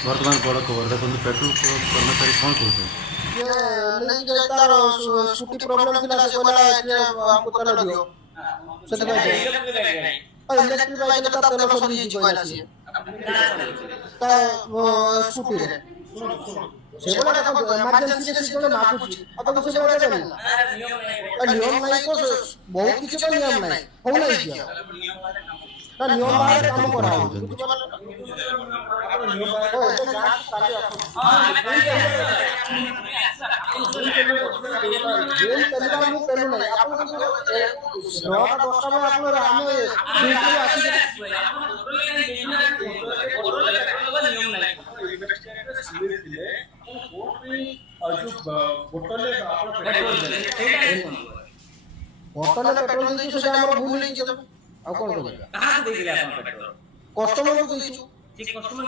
वर्तमान बड़ खबर देखो पेट्रोल कर्मचारी कौन कहते नहीं तार स्कूटी प्रॉब्लम थिला से बोला एटे हमको तेल दियो से भाई इलेक्ट्रिक बाइक ता तेल सब यूज कोइला से ता स्कूटी रे से बोला देखो इमरजेंसी के सीजन मागुची अब तो से बोला देबे ना नियम नहीं को बहुत किछ तो नियम नहीं हो नहीं किया ता नियम बारे काम कराओ बोतल पेट्रोल देछु से हमर भूल नहीं जब आ कोन करिया कहां से देइले आपन पेट्रोल कस्टमर को देछु ठीक कस्टमर